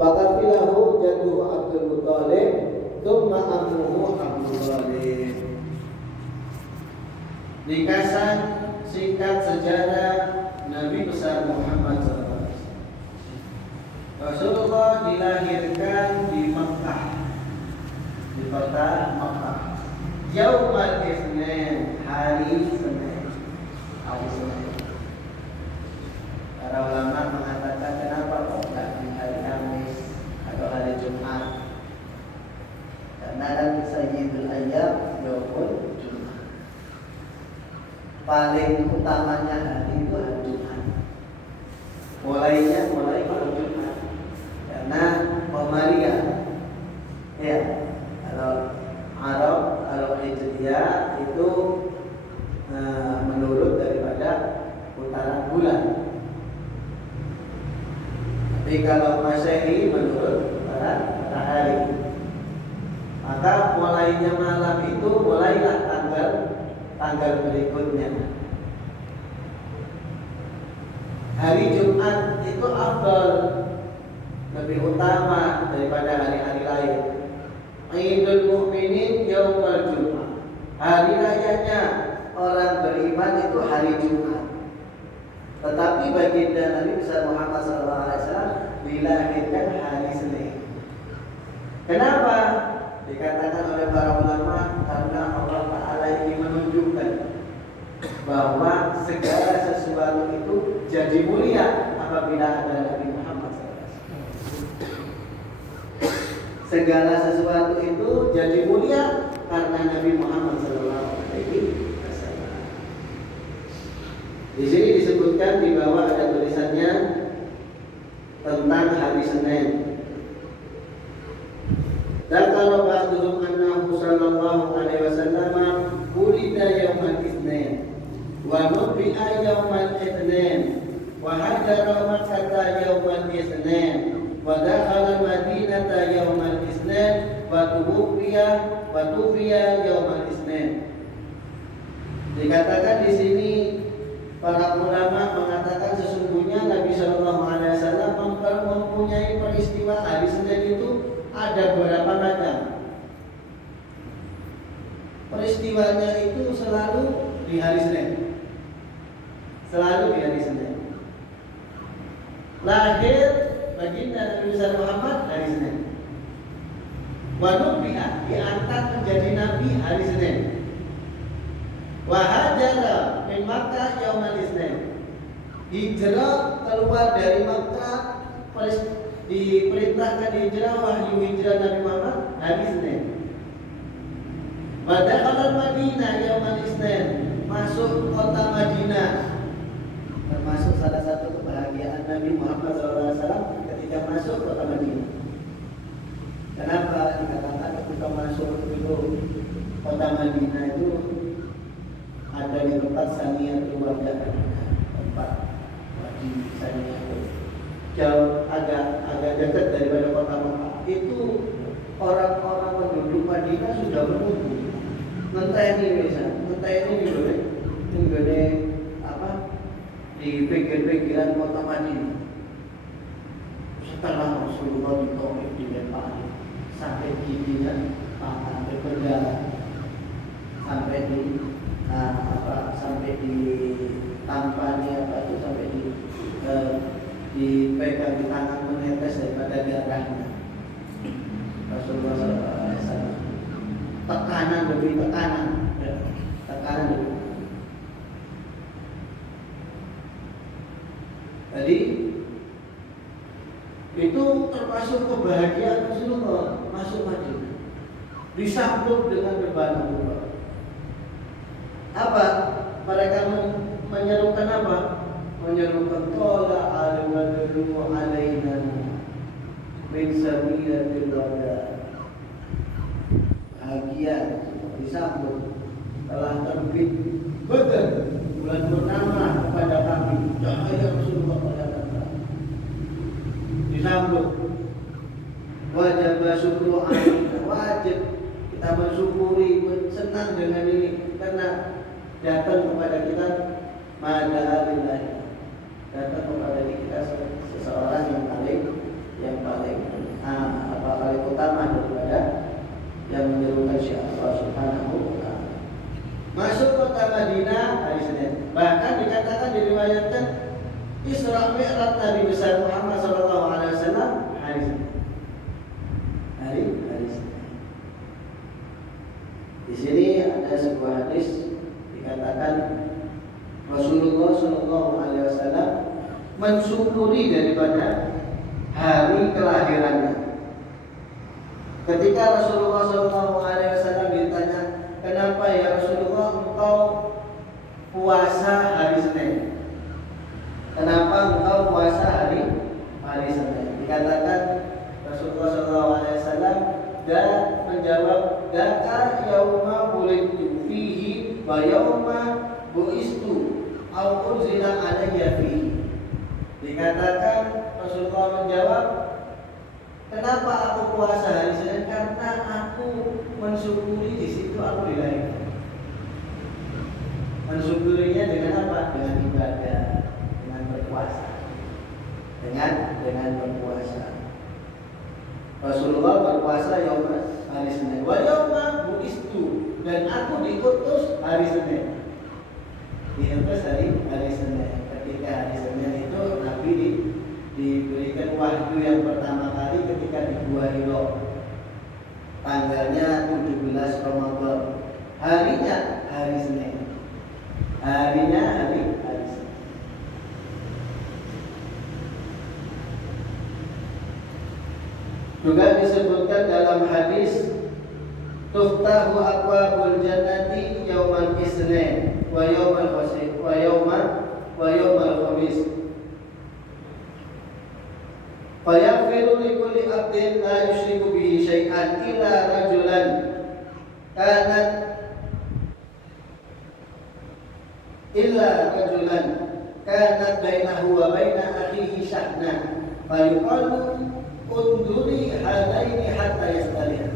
Faqabilahu jadduhu Abdul Muthalib tsumma ammuhu Abdul Thalib. Ringkasan singkat sejarah Nabi besar Muhammad SAW. Rasulullah dilahirkan di Makkah, di kota Makkah. Yaumal Itsnin, hari Senin. Hari Senin. Para ulama mengatakan kenapa kok tidak di hari Kamis atau hari Jumat? Karena kan Sayyidul Ayyam Yaumul Jumat. Paling utamanya hari itu hari Jumat. Mulai malam Jumat. Karena Qamariyah, ya, kalau Arab, kalau Hijriyah itu menurut daripada putaran bulan. Tapi kalau Masehi menurut putaran matahari. Maka mulainya malam itu mulailah tanggal berikutnya. Hari Jumat itu afdal, lebih utama daripada hari-hari lain. Idul Mukminin Yaumul Jumat. Hari rayanya orang beriman itu hari Jumat. Tetapi baginda Nabi besar Muhammad SAW dilahirkan hari Senin. Kenapa? Dikatakan oleh para ulama karena Allah Ta'ala ingin menunjukkan bahwa segala sesuatu itu jadi mulia apabila ada Nabi Muhammad SAW. Segala sesuatu itu jadi mulia karena Nabi Muhammad SAW. Di sini disebutkan di bawah ada tulisannya tentang hari Senin. Dan kalau ba'duhum annahu sallallahu alaihi wasallam ulida yaumal Itsnin wa nubi'a yaumal Itsnin wa hajara Makkah yaumal Itsnin wa dakhala Madinata yaumal Itsnin wa tufiya yaumal Itsnin. Dikatakan di sini para ulama mengatakan sesungguhnya Nabi Shallallahu Alaihi Wasallam mempunyai peristiwa hari Senin itu ada beberapa macam. Peristiwanya itu selalu di hari Senin. Selalu di hari Senin. Lahir baginda Nabi besar Muhammad hari Senin. Wanubi'ah diangkat menjadi nabi hari Senin. Wahajara min Makkah yaumal Itsnin. Hijrah keluar dari Makkah, diperintahkan hijrah, wahyu hijrah Nabi Muhammad hari Senin. Wadakhala Madinah yaumal Itsnin, masuk kota Madinah. Termasuk salah satu kebahagiaan Nabi Muhammad SAW ketika masuk kota Madinah. Kenapa dikatakan ketika masuk itu kota Madinah itu ada di tempat Saniyatul Wada, tempat wadi Saniyatul, jauh agak dekat daripada kota Makkah. Itu orang-orang penduduk Madinah sudah menunggu. Ngenteni di pinggir-pinggiran kota Madinah. Setelah Rasulullah ditolak di Mekah sampai gigitan makan berjalan sampai di tampani sampai dipegang di tangan menetes daripada darahnya. Rasulullah SAW tekanan demi tekanan. Jadi itu termasuk kebahagiaan Rasulullah masuk Madinah, disambut dengan berbagai apa? Mereka menyerukan apa? Menyerukan qala al-badru alaina min samiyatil wada. Bahagia disambut telah terbit Badar, bulan purnama kepada kami. Cahaya Rasulullah pada kami. Disambut. Wajib syukru alaina, wajib kita bersyukuri, senang dengan ini karena datang kepada kita ma'ada'alillah, datang kepada kita seseorang yang paling utama daripada yang menyerukan syiar Allah Subhanahu wa taala. Masuk kota Madinah hari Senin. Bahkan dikatakan diriwayatkan Isra Mi'raj Nabi besar Muhammad sallallahu alaihi wasallam hari Senin. Hari Senin. Di sini ada sebuah hadis dikatakan Rasulullah sallallahu alaihi wasallam mensyukuri daripada hari kelahirannya. Ketika Rasulullah sallallahu alaihi wasallam ditanya, "Kenapa ya Rasulullah engkau puasa hari Senin? Kenapa engkau puasa hari Senin?" Dikatakan Rasulullah sallallahu alaihi wasallam dan menjawab, "Daka yauma wulidtu fihi wa yauma bu'istu au unzila alayya fihi." Dikatakan Rasulullah menjawab, "Kenapa aku puasa hari Senin? Karena aku mensyukuri di situ aku dilahirkan." Mensyukurinya dengan apa? Dengan ibadah, dengan berpuasa. Dengan berpuasa. Rasulullah berpuasa hari Senin. Wa yauma bu'istu, dan aku diutus hari Senin. Diutus hari Senin. Ketika hari Senin itu Nabi diberikan wahyu yang pertama kali ketika di Gua Hira. Tanggalnya 17 Ramadan. Harinya hari Senin. Harinya hari Senin. Juga disebutkan dalam hadis, "Tuftahu abwabul jannati yaumal isnin wa yaumal khamis. Fayaghfiru likulli abdin la yusyriku bihi syai'an illa rajulan kanat bainahu wa baina akhihi syahna fayuqalu unduri hadaini hatta yastaliha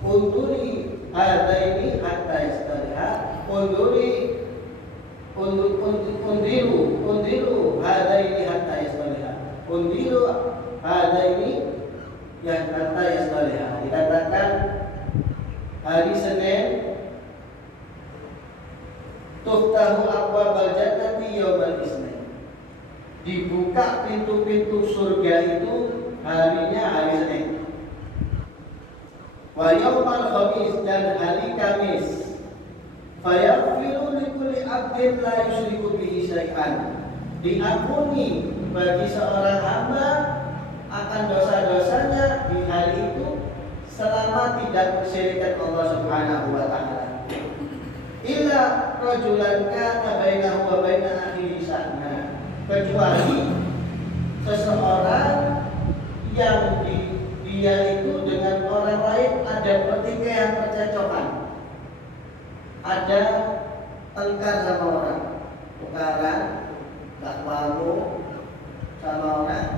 unduri hadaini hatta yastaliha undiru hadaini hatta yastaliha undiru hadaini yang hatta yastaliha." Dikatakan hari Senin tuftahu abwabal jannati yaumal isnin, dibuka pintu-pintu surga itu harinya hari Senin. Wa yaumal khamis, dan hari Kamis. Fayaghfiru likulli abdin la yusyriku bihi syai'an, diampuni bagi seorang hamba akan dosa-dosanya di hari itu selama tidak mensyirikkan Allah Subhanahu wa taala. Illa rajulan kana bainahu wa baina akhihi syahna, kecuali seseorang yang dia itu dengan orang lain ada pertikaian percekcokan, ada tengkar sama orang, tukaran, tak mau sama orang,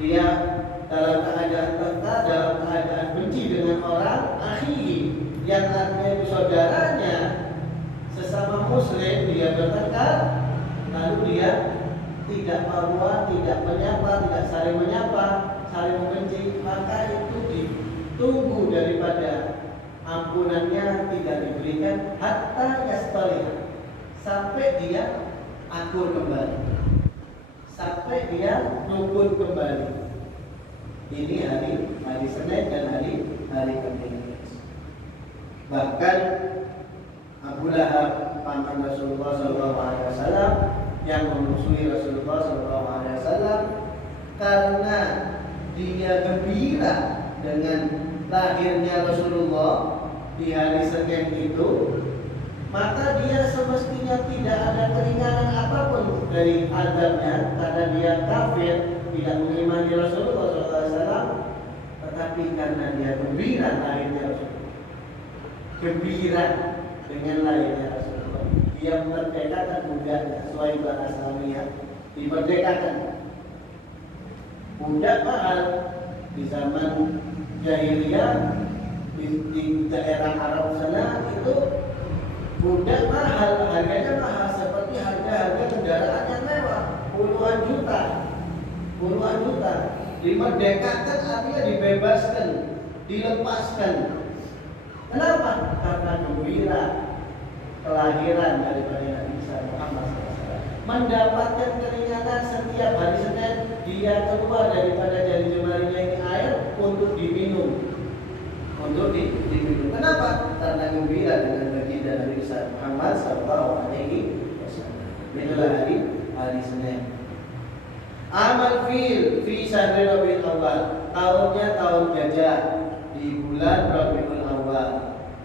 dia dalam keadaan tengkar, dalam keadaan benci dengan orang, akhihi yang artinya itu saudaranya, sesama muslim, dia bertengkar, lalu dia tidak maruah, tidak menyapa, tidak saling menyapa, saling membenci, maka itu ditunggu daripada ampunannya tidak diberikan hatta yastalih, sampai dia akur kembali, sampai dia rukun kembali. Ini hari Senin dan hari Kamis. Bahkan Abu Lahab, paman Rasulullah SAW, yang memusuhi Rasulullah SAW, karena dia gembira dengan lahirnya Rasulullah di hari Senin itu, maka dia semestinya tidak ada keringanan apapun dari azabnya karena dia kafir, tidak mengimani Rasulullah SAW. Tetapi karena dia gembira lahirnya Rasulullah, gembira dengan lahirnya Rasulullah, dia memerdekakan budaknya sesuai bahasa Islamiyah, dimerdekakan. Budak mahal di zaman jahiliyah di daerah Arab sana itu budak mahal, harganya mahal seperti harga kendaraan yang mewah, puluhan juta. Dimerdekakan artinya dibebaskan dilepaskan. Kenapa? Karena gembira kelahiran daripada Nabi Muhammad SAW. Mendapatkan keringanan setiap hari Senin, dia keluar daripada jari jemarinya ini air untuk diminum. Untuk diminum. Kenapa? Karena gembira dengan baginda Nabi Muhammad SAW. Itulah hari Senin. Amal fil fi syahri Rabiul Awal. Tahunnya tahun gajah di bulan Rabiul Awal.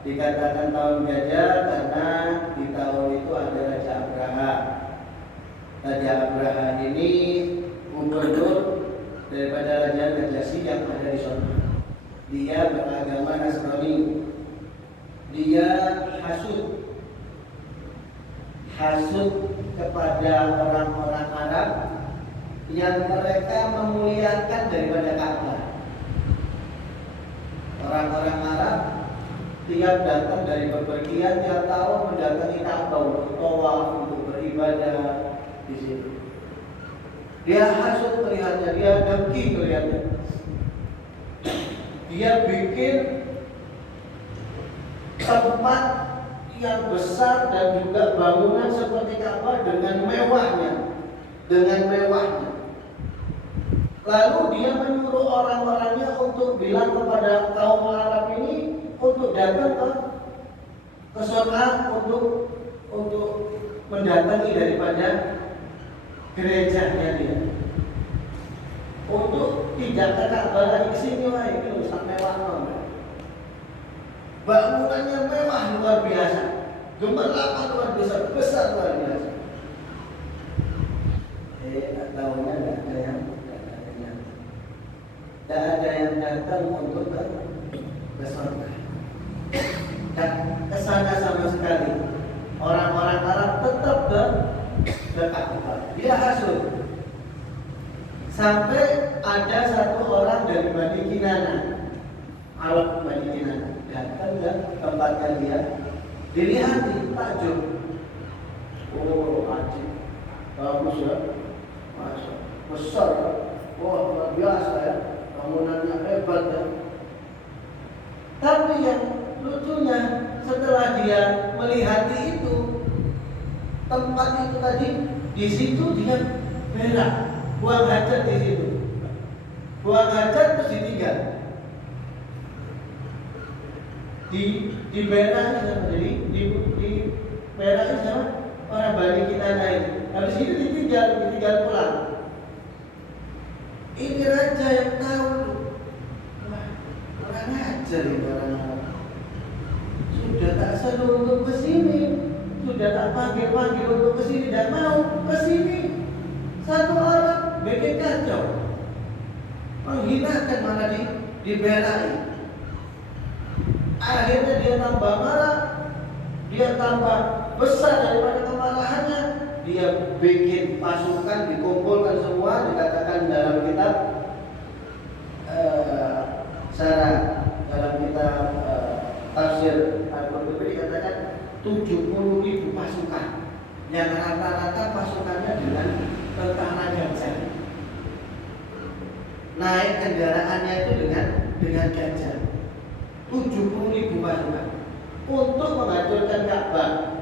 Dikatakan tahun gajah karena di tahun itu ada Raja Abraha. Raja Abraha ini gubernur daripada Raja Najasyi yang ada di sana. Dia beragama Nasrani. Dia hasud kepada orang-orang Arab yang mereka memuliakan daripada Ka'bah. Orang-orang Arab tiap datang dari bepergian, tiap tahun mendatangi Ka'bah untuk tawaf, untuk beribadah di situ. Dia hasud melihatnya, dia dengki melihatnya. Dia bikin tempat yang besar dan juga bangunan seperti Ka'bah dengan mewahnya. Lalu dia menyuruh orang-orangnya untuk bilang kepada kaum Arab ini untuk datang ke sana untuk mendatangi daripada gerejanya dia. Untuk tidak ke Ka'bah lagi ke sini lah, itu sangat mewah banget. Bangunannya mewah luar biasa, gemerlapan luar biasa, besar luar biasa. Tahunya tidak ada yang datang untuk ke sana. Ke sana sama sekali. Orang-orang Arab tetap ke Ka'bah. Dia hasud. Sampai ada satu orang dari Bani Kinana, Arab Bani Kinana, datang ke tempatnya dia. Dilihat di takjub. Oh, ajib. Bagus ya. Masa besar ya. Wah, luar biasa ya. Bangunannya hebat ya. Tapi yang lucunya, setelah dia melihat itu tempat itu tadi, di situ dia berak, buang hajat di situ. Buang hajat terus ditinggal. Di berak sama, jadi di berak sama orang Bani Kinana itu. Habis itu ditinggal pulang. Ini raja yang tahu. Wah, orang ajar ini orang. Sudah tak seru untuk kesini, sudah tak panggil untuk kesini dan mau kesini. Satu orang bikin kacau, menghinakan malah diberai. Akhirnya dia tambah marah, dia tambah besar daripada kemarahannya. Dia bikin pasukan, dikumpulkan semua, dikatakan dalam kitab dalam kitab tafsir Al-Qurtubi dikatakan 70.000 pasukan, yang rata-rata pasukannya dengan tentara gajah. Naik kendaraannya itu dengan gajah. 70.000 pasukan untuk menghancurkan Ka'bah.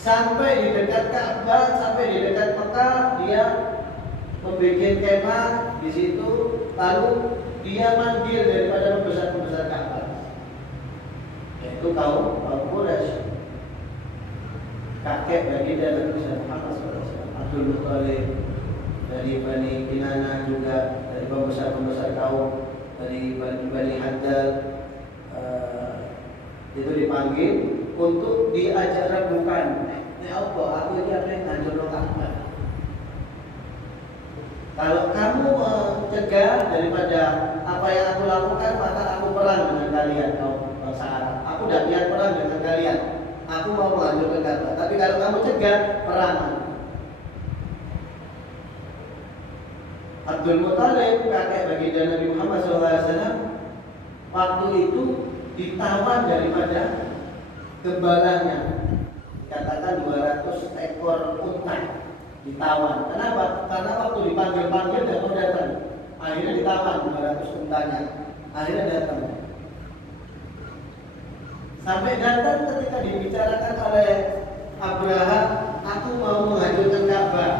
Sampai di dekat Ka'bah, sampai di dekat Mekah, dia membuat kemah di situ. Lalu dia manggil daripada pembesar-pembesar Ka'bah, yaitu kaum Quraisy. Kakek baginda Nabi Muhammad SAW, Abdul Muthalib, dari Bani Kinana, juga dari pembesar-pembesar kaum dari Bani Haddad, itu dipanggil untuk diajak rebukan. Ya Allah, aku ini apa yang hancur Ka'bah. Kalau kamu mencegah daripada apa yang aku lakukan, maka aku perang dengan kalian, kaum bangsa Arab. Aku tidak niat perang dengan kalian. Aku mau menghancurkan Ka'bah. Tapi kalau kamu cegah, perang. Abdul Muthalib, kakek baginda Nabi Muhammad SAW, waktu itu ditawan daripada gembalanya. Dikatakan 200 ekor unta ditawan. Kenapa? Karena waktu dipanggil-panggil tidak mau datang. Akhirnya ditawan 200 untanya. Akhirnya datang. Sampai datang ketika dibicarakan oleh Abraha, aku mau menghancurkan Ka'bah.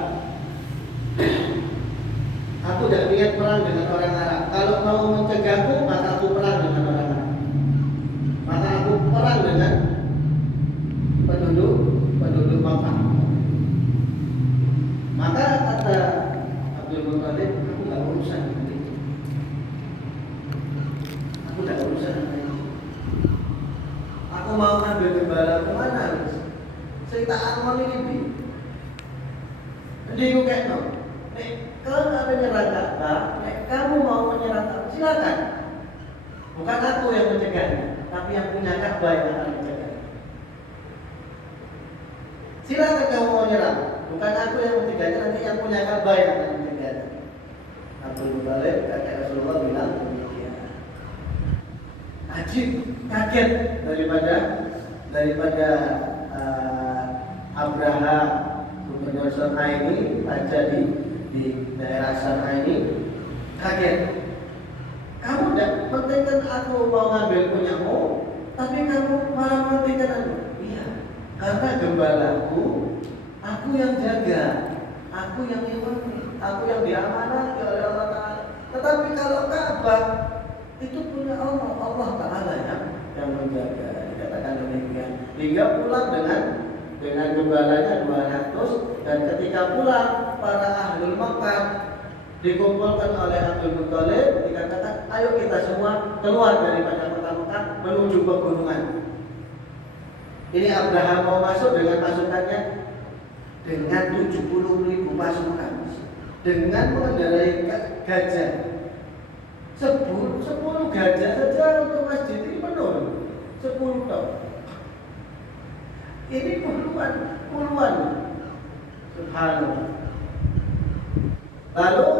Aku tidak niat perang dengan orang Arab. Kalau mau mencegahku, maka aku perang dengan orang Arab. Maka aku perang dengan penduduk Makkah. Maka kata Abdul Muthalib, aku nggak urusan dengan itu. Aku nggak urusan dengan itu. Aku mau ambil gembala kemana? Cerita Amon ini. Jadi aku kayak no. Kalau nggak menyerang Ka'bah, kamu mau menyerang Ka'bah, silakan. Bukan aku yang mencegahnya, tapi yang punya Ka'bah yang akan mencegah. Silakan kamu mau menyerang, bukan aku yang mencegahnya, nanti yang punya Ka'bah yang akan mencegahnya. Abdul Muthalib kakek Rasulullah bilang demikian. Ajib, kaget daripada Abraha gubernur San'a ini, raja di daerah San'a ini kaget. Kamu tidak pentingkan aku mau ngambil punyamu, tapi kamu malah pentingkan aku. Iya, karena gembalaku, aku yang jaga, aku yang imani, aku yang diamanati oleh Allah Ta'ala. Tetapi kalau Ka'bah itu punya Allah Ta'ala yang menjaga. Dikatakan demikian. Hingga pulang dengan gembalanya 200, dan ketika pulang para ahlul Makkah dikumpulkan oleh Abdul Muthalib, dikatakan ayo kita semua keluar daripada kota Makkah menuju pegunungan. Ini Abraham mau masuk dengan pasukannya dengan 70.000 pasukan, dengan mengendarai gajah. 10 gajah saja untuk masjid ini penuh. 10 ton. Ini puluhan. Subhanallah. Lalu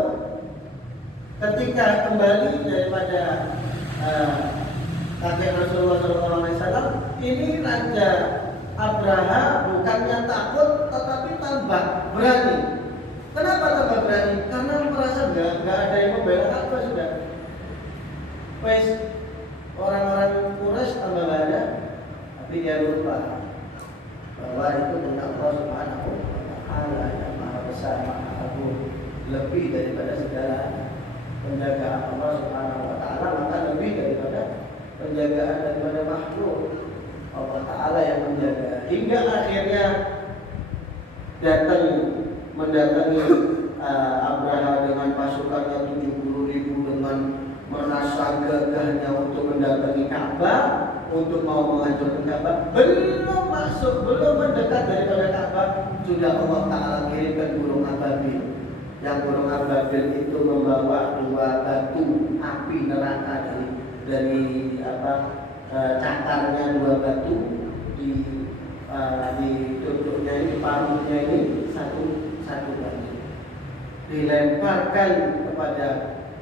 ketika kembali daripada kakek Rasulullah SAW, ini Raja Abraha bukannya takut, tetapi tambah berani. Kenapa tambah berani? Karena merasa nggak ada yang membela Ka'bah sudah. Wes orang-orang Quraisy tambah nggak ada, tapi dia lupa bahwa itu punya Allah Subhanahu wa Ta'ala yang Maha Besar, Maha Agung, lebih daripada segala penjagaan Allah Subhanahu wa Ta'ala, maka lebih daripada penjagaan daripada makhluk Allah Ta'ala yang menjaga. Hingga akhirnya mendatangi Abraha dengan pasukannya 70.000 dengan merasa gagahnya untuk mendatangi Ka'bah, untuk mau menghancurkan Ka'bah. Belum mendekat daripada Ka'bah, sudah Allah Ta'ala kirimkan burung ababil. Yang burung ababil itu membawa 2 batu api neraka dari cakarnya 2 batu di tutupnya ini, paruhnya ini satu batu dilemparkan kepada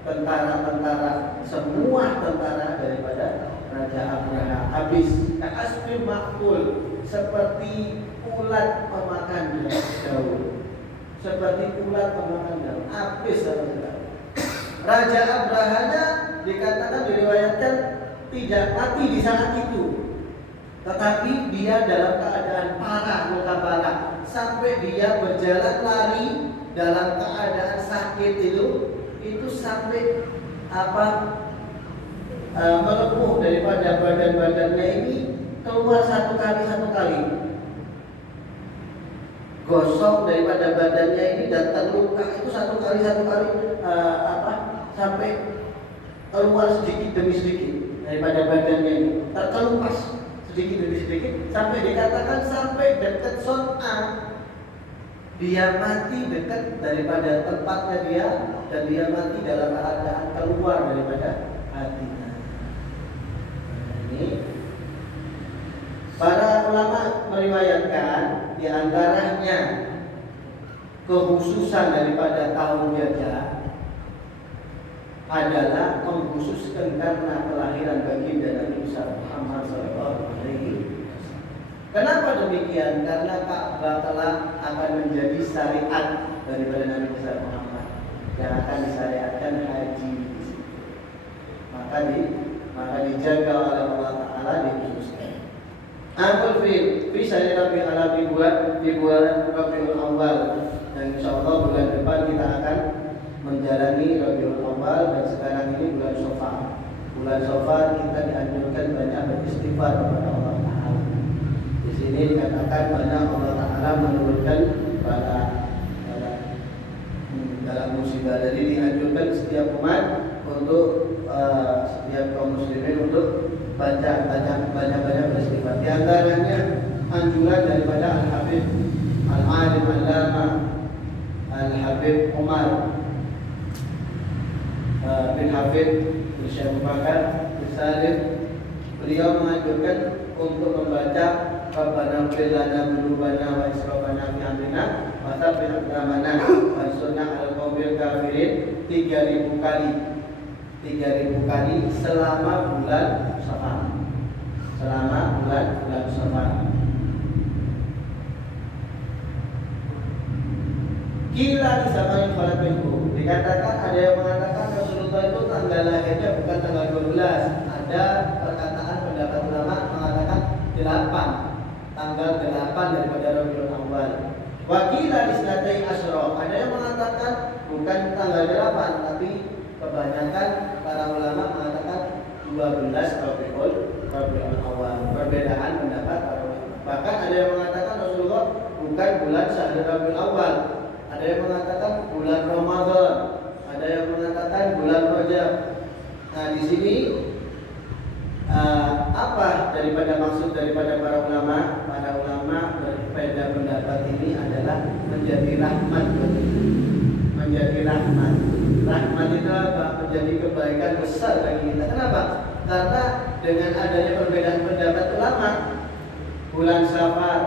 tentara-tentara, semua tentara daripada Raja Abraha. Habis ka'asfil ma'kul, seperti ulat pemakan daun. Seperti ulat pemakan daun. Habis saudara. Raja Abrahanya dikatakan, diriwayatkan tidak mati di saat itu, tetapi dia dalam keadaan parah, sampai dia berjalan lari dalam keadaan sakit itu sampai melepuh daripada badan-badannya ini, keluar satu kali gosong daripada badannya ini, dan terluka itu satu kali sampai keluar sedikit demi sedikit daripada badannya ini, terkelupas sedikit demi sedikit, sampai dikatakan sampai dekat Son'a dia mati dekat daripada tempatnya dia, dan dia mati dalam keadaan keluar daripada hatinya. Ini para ulama meriwayatkan di antaranya kekhususan daripada tahun gajah adalah mengkhususkan karena kelahiran baginda Nabi Muhammad SAW. Kenapa demikian? Karena Ka'bah telah akan menjadi syariat daripada Nabi Muhammad yang akan disyariatkan haji maka dijaga oleh Allah Taala, dikhususkan. Amul fi syahri Rabiul Awal di bulan Rabiul Awal, dan insyaallah bulan depan kita akan menjalani Rabiul Awal, dan sekarang ini bulan Syawal. Bulan Syawal kita dianjurkan banyak beristighfar kepada Allah Taala. Di sini dikatakan banyak Allah Taala menurunkan pada dalam musibah. Jadi dianjurkan setiap umat untuk setiap kaum muslimin untuk banyak beristighfar. Di antaranya anjuran daripada Al-Habib Al-Alim Al-Lama Al-Habib Umar bin Habib bin Syekh Abu Bakar bin Salim, beliau menganjurkan untuk membaca Rabbana ighfir lana dzunubana wa israfana fi amrina wa tsabbit aqdamana wa sunna al-qaumil kafirin 3000 kali. 3000 kali selama bulan Syawal. Selama bulan Syawal. Kila di zaman Khalid bin Hu, dikatakan ada yang mengatakan Rasulullah itu tanggal lahirnya bukan tanggal 12. Ada perkataan pendapat ulama mengatakan 8, tanggal 8 daripada Rabiul Awal. Wakila isnatai asyra, ada yang mengatakan bukan tanggal 8, tapi kebanyakan para ulama mengatakan 12 Rabiul Awal. Perbedaan pendapat para ulama. Bahkan ada yang mengatakan Rasulullah bukan bulan Syahrul Rabiul Awal. Ada yang mengatakan bulan Ramadan, ada yang mengatakan bulan Rajab. Nah, di sini apa daripada maksud daripada para ulama? Para ulama berbeda pendapat ini adalah menjadi rahmat, menjadi rahmat. Rahmat itu apa? Menjadi kebaikan besar bagi kita. Kenapa? Karena dengan adanya perbedaan pendapat ulama, bulan Syawal,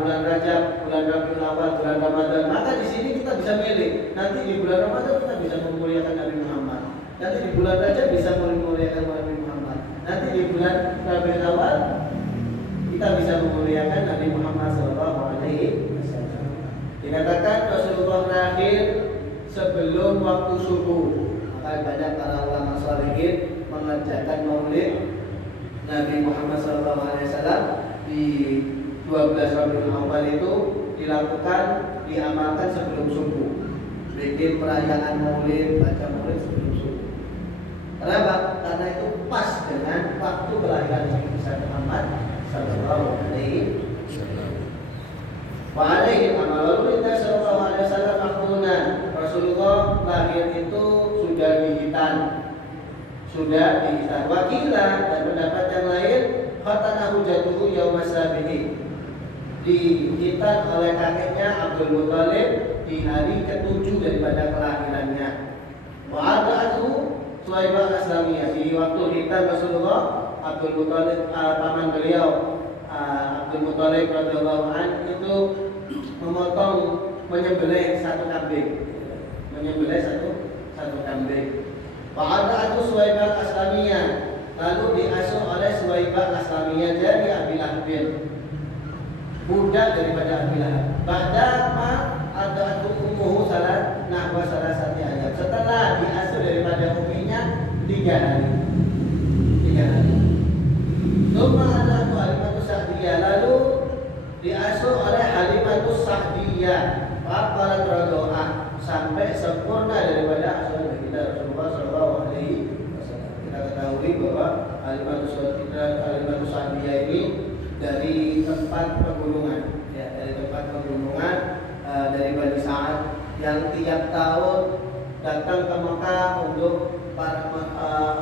bulan Rajab, bulan Rabiul Awal, bulan Ramadan, maka di sini kita bisa milih. Nanti di bulan Ramadan kita bisa memuliakan Nabi Muhammad. Nanti di bulan Rajab bisa memuliakan Nabi Muhammad. Nanti di bulan Rabiul Awal kita bisa memuliakan Nabi Muhammad SAW. Dikatakan Rasulullah lahir sebelum waktu subuh. Maka banyak para ulama shalihin mengerjakan maulid Nabi Muhammad SAW di 12 Rabiul Awal itu dilakukan, diamalkan sebelum subuh. Bikin perayaan maulid, baca maulid sebelum subuh. Kenapa? Karena itu pas dengan waktu kelahiran Nabi Muhammad sallallahu alaihi wasallam. Wa alaihi amalu Nabi sallallahu alaihi wasallam mahdunan. Rasulullah lahir itu sudah dihitan. Wakilah dan pendapat yang lain fatanahu jatuhu yauma sabihi, dihitan oleh kakeknya Abdul Muthalib di hari ke-7 daripada kelahirannya. Wa adatu Suwaibah Aslamiyah, di waktu hitan Rasulullah, Abdul Muthalib paman beliau Abdul Muthalib radhiyallahu anhu itu menyembelih satu kambing. Wa'adatu Suwaibah Aslamiyah, lalu diasuh oleh Suwaibah Aslamiyah dari Abi Lahab, budak daripada Abi Lahab. Ba'dama adatu ummuhu nahwa salasati ayat, setelah diasuh daripada umminya 3 hari. Tsumma adatu Halimatus Sa'diyah, lalu diasuh oleh Halimatus Sa'diyah. Faqalat radha'ah, sampai sempurna daripada asuhan kita Rasulullah sallallahu alaihi wasallam. Kita ketahui bahwa Halimatus Sa'diyah ini dari tempat pegunungan, dari Bani Sa'ad yang tiap tahun datang ke Mekah untuk para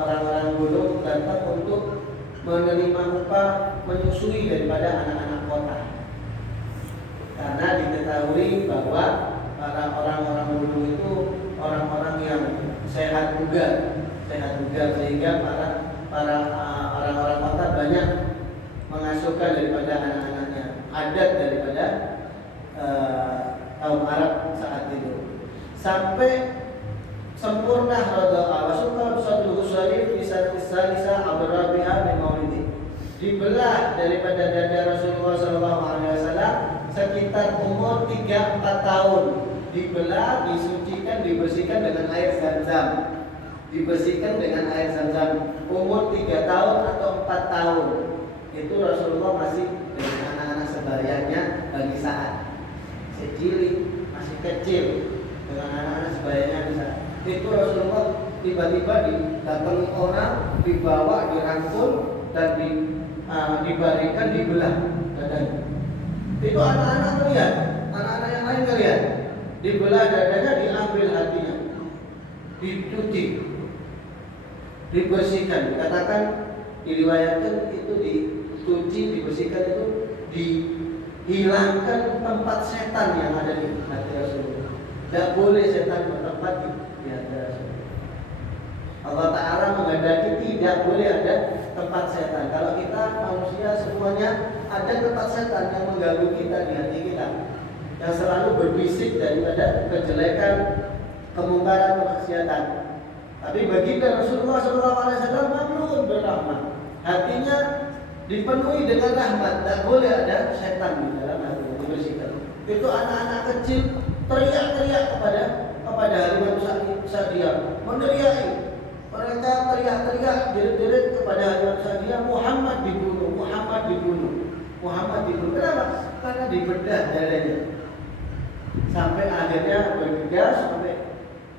orang-orang gunung datang untuk menerima upah menyusui daripada anak-anak kota. Karena diketahui bahwa para orang-orang gunung itu orang-orang yang sehat bugar, sehingga para orang-orang kota banyak mengasuhkan daripada anak-anaknya. Adat daripada kaum Arab saat itu. Sampai sempurna radha'ah wa sukar sadruhu syarif bisa Rabi'a bin Maulidi, dibelah daripada dada Rasulullah sallallahu alaihi wasallam sekitar umur 3-4 tahun, dibelah, disucikan, dibersihkan dengan air Zam-Zam. dibersihkan dengan air zam-zam. Umur 3 tahun atau 4 tahun itu Rasulullah masih dengan anak-anak sebayanya bagi saat cilik, masih kecil dengan anak-anak sebayanya bisa. Itu Rasulullah tiba-tiba didatangi orang, dibawa, dirangkul dan dibarikan, dibelah dadanya. Itu anak-anak melihat, anak-anak yang lain melihat. Dibelah dadanya, diambil hatinya, dicuci, dibersihkan. Dikatakan, diriwayatkan itu dicuci, dibersihkan itu dihilangkan tempat setan yang ada di hati Rasulullah. Tidak boleh setan bertempat di hati Rasulullah. Allah Ta'ala menghendaki tidak boleh ada tempat setan. Kalau kita manusia semuanya ada tempat setan yang mengganggu kita di hati kita, yang selalu berbisik daripada kejelekan, kemungkaran, kemaksiatan. Tapi baginda Rasulullah SAW mamlun berrahmat, hatinya dipenuhi dengan rahmat. Tak boleh ada setan di dalam hati, dibersihkan. Itu anak-anak kecil teriak-teriak kepada harimau Sa'diyah, meneriaki. Mereka teriak-teriak, jerit-jerit kepada harimau Sa'diyah, Muhammad dibunuh, Muhammad dibunuh, Muhammad dibunuh. Kenapa? Karena dibedah dadanya. Sampai akhirnya bergegas, sampai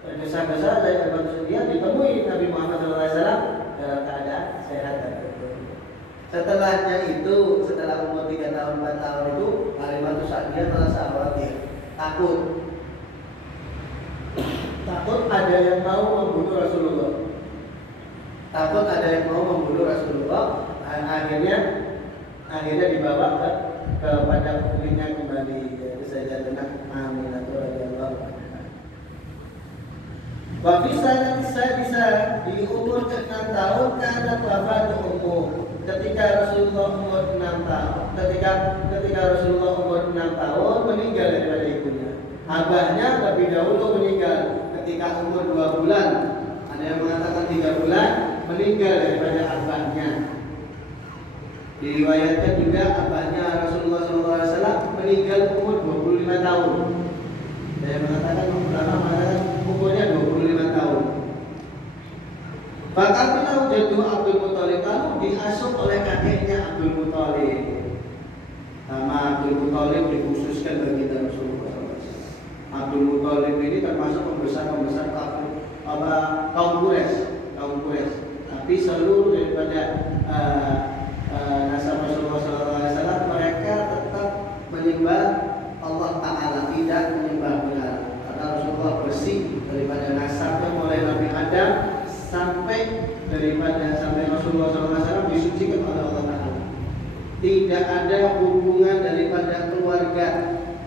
tergesa-gesa dari harimau Sa'diyah ditemui Nabi Muhammad SAW dalam keadaan sehat dan berkumpul. Setelahnya itu, setelah umur 3 tahun 4 tahun itu, harimau Sa'diyah merasa khawatir, takut ada yang mau membunuh Rasulullah. Takut ada yang mau membunuh Rasulullah. Akhirnya dibawa kepada pemiliknya kembali, yaitu Sayyidatina Aminah radhiyallahu anha. Wa fi sanati sadisa, di umur ke-6 tahun karena wafat umur. Ketika Rasulullah umur 6 tahun, ketika Rasulullah umur 6 tahun meninggal daripada ibunya. Abahnya lebih dahulu meninggal ketika umur 2 bulan. Ada yang mengatakan 3 bulan meninggal daripada abahnya. Diriwayatkan juga abahnya Rasulullah SAW meninggal umur 25 tahun. Ada yang mengatakan umurnya 25 tahun. Bahkan beliau jatuh Abdul Muthalib, lalu diasuh oleh kakeknya Abdul Muthalib. Nama Abdul Muthalib dikhususkan bagi Rasulullah SAW. Abdul Muthalib ini termasuk pembesar kaum Quraisy. Tapi seluruh daripada nasab Rasulullah SAW, mereka tetap menyembah Allah Ta'ala, tidak menyembah berhala. Karena Rasulullah bersih daripada nasabnya mulai Nabi Adam sampai Rasulullah SAW disucikan oleh Allah Ta'ala. Tidak ada hubungan daripada keluarga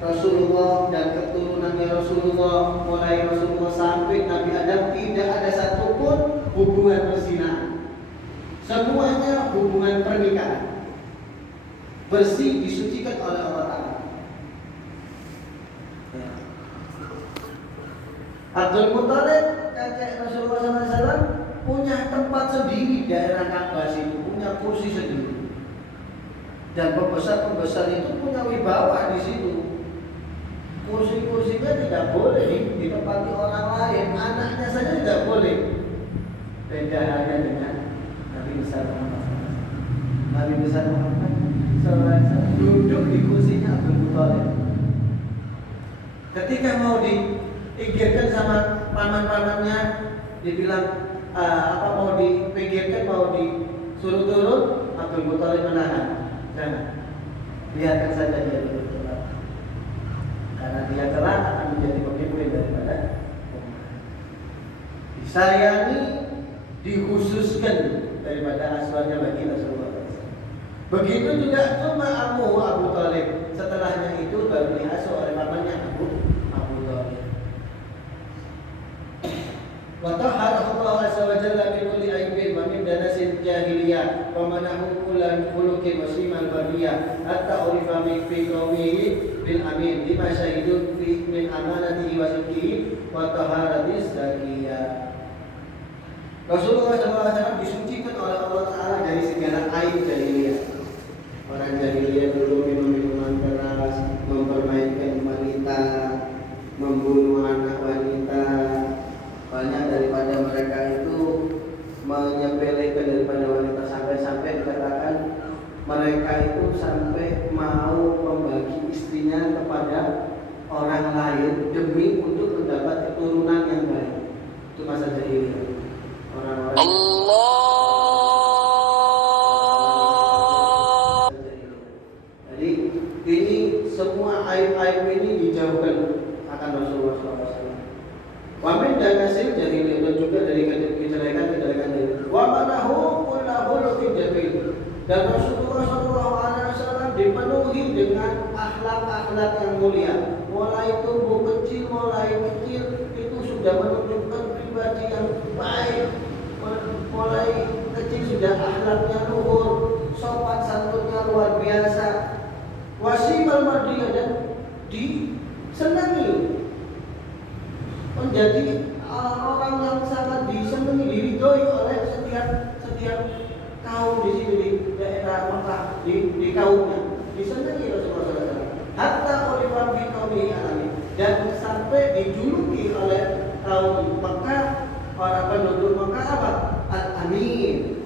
Rasulullah dan keturunannya Rasulullah, mulai Rasulullah sampai Nabi Adam, tidak ada satupun hubungan perzinahan. Semuanya hubungan pernikahan. Bersih, disucikan oleh Allah Ta'ala. Abdul Muthalib, kakek Rasulullah SAW, punya tempat sendiri di daerah Ka'bah itu, punya kursi sendiri. Dan pembesar-pembesar itu punya wibawa di situ. Kursi-kursinya tidak boleh ditempati orang lain, anaknya saja tidak boleh. Beda halnya dengan Nabi besar Muhammad. Nabi besar Muhammad SAW duduk di kursinya Abdul Muthalib. Ketika mau dipinggirkan sama paman-pamannya, dibilang mau dipinggirkan, mau disuruh turun, Abdul Muthalib menahan. Jangan, biarkan saja dia duduk. Karena dia kelak akan menjadi pemimpin daripada umat. Disayangi, dikhususkan daripada asuhannya bagi Rasulullah. Begitu juga cuma Abu Thalib. Setelahnya itu baru diasuh oleh pamannya Abu Thalib. Wa tahharahu Allah azza wa jalla min kulli aibin wa min danasil jahiliyah wa manahu kullan khuluqin musliman bariyah hatta urifa fi qaumihi bil amin lima syahidun fi min amanatihi wa sidqihi wa taharatis zakiyah. Rasulullah SAW disucikan oleh Allah Ta'ala dari segala aib jahiliyah. Orang jahiliyah dulu minum minuman keras, mempermainkan wanita, membunuh anak wanita. Banyak daripada mereka itu Mereka itu sampai mau membagi istrinya kepada orang lain demi untuk mendapat keturunan yang baik. Itu masa jahiliyah. Orang-orang Allah. Jadi ini semua aib-aib ini dijauhkan akan Rasulullah SAW. Wamin dan hasil jahiliyah, dan juga dari kejelekan-kejelekan dari wa manahu kullahu jahil. Dan Rasulullah SAW dipenuhi dengan akhlak-akhlak yang mulia. Mulai tumbuh kecil, itu sudah menunjukkan pribadi yang baik. Mulai kecil sudah akhlaknya luhur, sopan santunnya luar biasa. Wasimal mardiyah, dan disenangi, menjadi orang yang sangat disenangi, diridhoi oleh setiap kaum di sini, di daerah Mekah, di kaumnya disenangi Rasulullah SAW. Hatta ulifan bi qaumihi alami, dan sampai dijuluki oleh kaum Mekah, para penduduk Mekah apa? Al-Amin,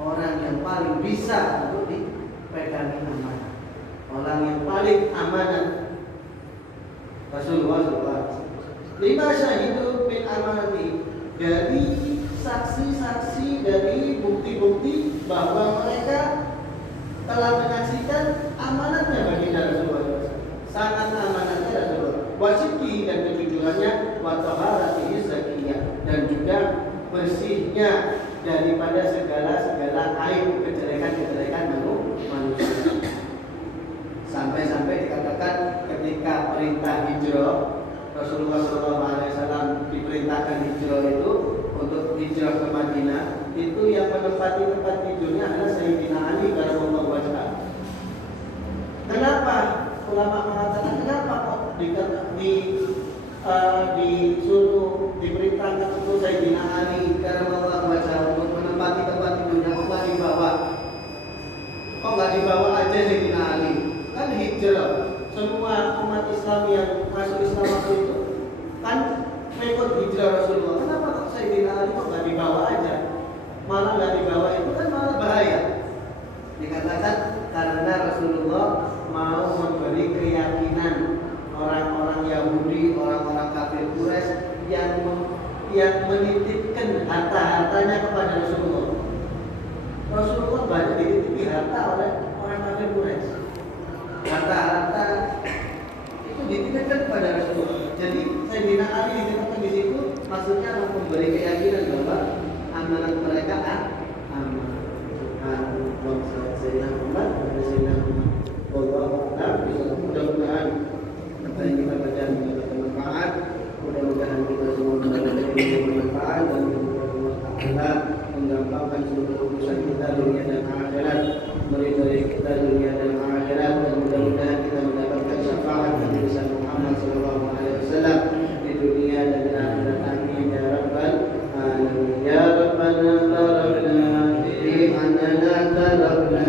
orang yang paling bisa untuk dipegangi amanah, orang yang paling amanah. Rasulullah SAW lima syahidu min amanati, dari saksi-saksi, dari bukti-bukti bahwa mereka telah menyaksikan amanatnya baginda Rasulullah SAW. Sangat amanatnya Rasulullah. Wasifki, dan kejujurannya, wa taharatihi zakiyah, dan juga bersihnya daripada segala aib, kejelekan manusia. Sampai dikatakan ketika perintah hijrah, Rasulullah SAW diperintahkan hijrah itu untuk hijrah ke Madinah, itu yang menempati tempat tidurnya adalah Sayyidina Ali radhiyallahu anhu. Kenapa? Ulama mengatakan kenapa kok disuruh diperintahkan untuk Sayyidina Ali radhiyallahu anhu untuk menempati tempat tidurnya, kok nggak dibawa aja Sayyidina Ali? Kan hijrah, semua umat Islam yang masuk Islam waktu itu kan mengikut hijrah Rasulullah. Kenapa kok Sayyidina Ali kok nggak dibawa aja? Malah nggak dibawa itu kan malah bahaya. Dikatakan karena Rasulullah mau memberi keyakinan orang-orang Yahudi, orang-orang kafir Quraisy yang menitipkan harta-hartanya kepada Rasulullah. Rasulullah banyak dititipi harta oleh orang kafir Quraisy. Harta-harta itu dititipkan kepada Rasulullah. Jadi Sayyidina Ali dititipkan di situ, maksudnya memberi keyakinan bahwa amanat mereka aman. Sayyidina Muhammad, mudah-mudahan apa yang kita baca mendapat manfaat. Mudah-mudahan kita semua mendapatkan manfaat, dan Allah menggampangkan seluruh urusan kita dunia dan akhirat, meridhai kita dunia dan akhirat, dan mudah-mudahan kita mendapatkan syafaat Nabi Muhammad SAW di dunia dan di akhirat. Amin ya rabbal alamin. Ya Rabbana tarabna fi annana tarabna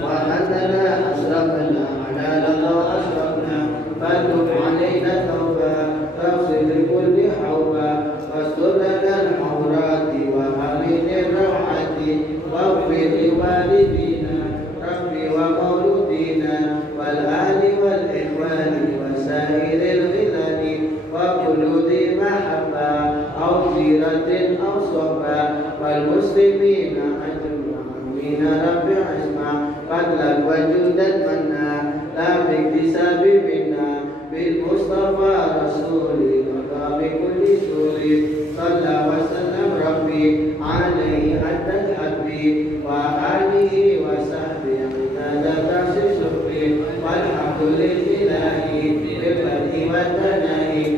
wa annana asrafna ala Allah asrafna fatub alaina tauba faghfir likulli hawba wastur lana al-awrati wa hamidin rawati waghfir liwalidina rabbi wa mauludina wal ali wal ikhwani wa sairil ghilani wa kuludi mahabba aw ziratin aw sohba wal muslimina ajma'in rabbi asma fadlan wa judan manna la biktisabi minna bil mustafa rasuli wa bi kulli suri salla wa sallam rabbi alaihi hatta habbi wa alihi wa sahbihi hadza tasisubbi walhamdulillahi bil badi wa tanahi